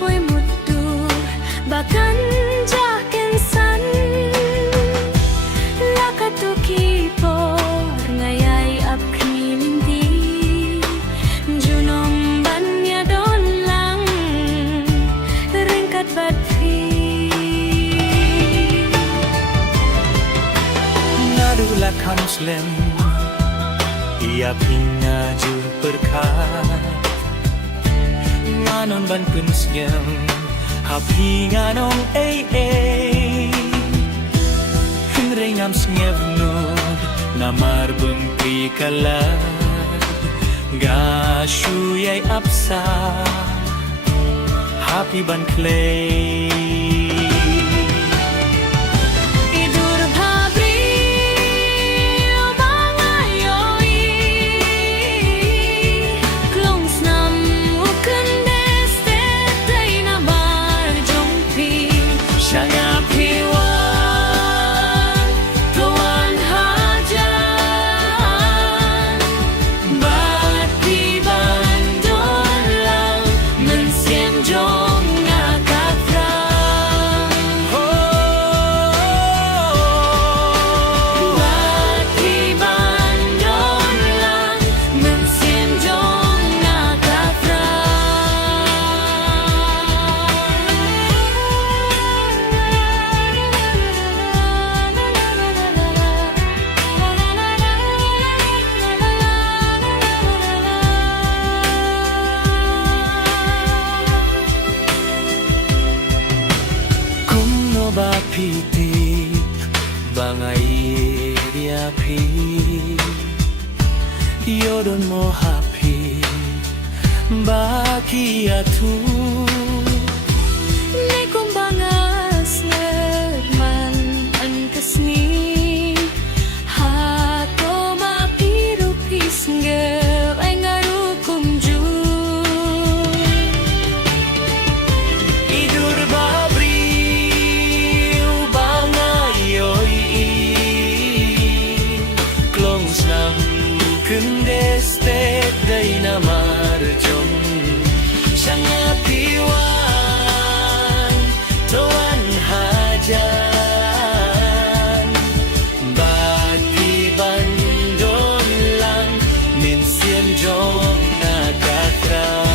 boy mutu bahkan jahkensan lakatu kipor ngayai apri linti junom bannya dolang ringkat badfi Nadula kamslem ia pingaju berkat nganon ban kunsgem hapi nganong Hingringam sngebnud namar bengkri kalat gashu yai apsa hapi ban clay Bapiti bangai dia pi yodon mo happy baki atu nekum bangas nerman an kasni hato mapiru pisnge engaru kumju idur babri Kendestek day na marjong Siyang piwan Tuan hajan Bati bandon lang Min siyem jong nakakra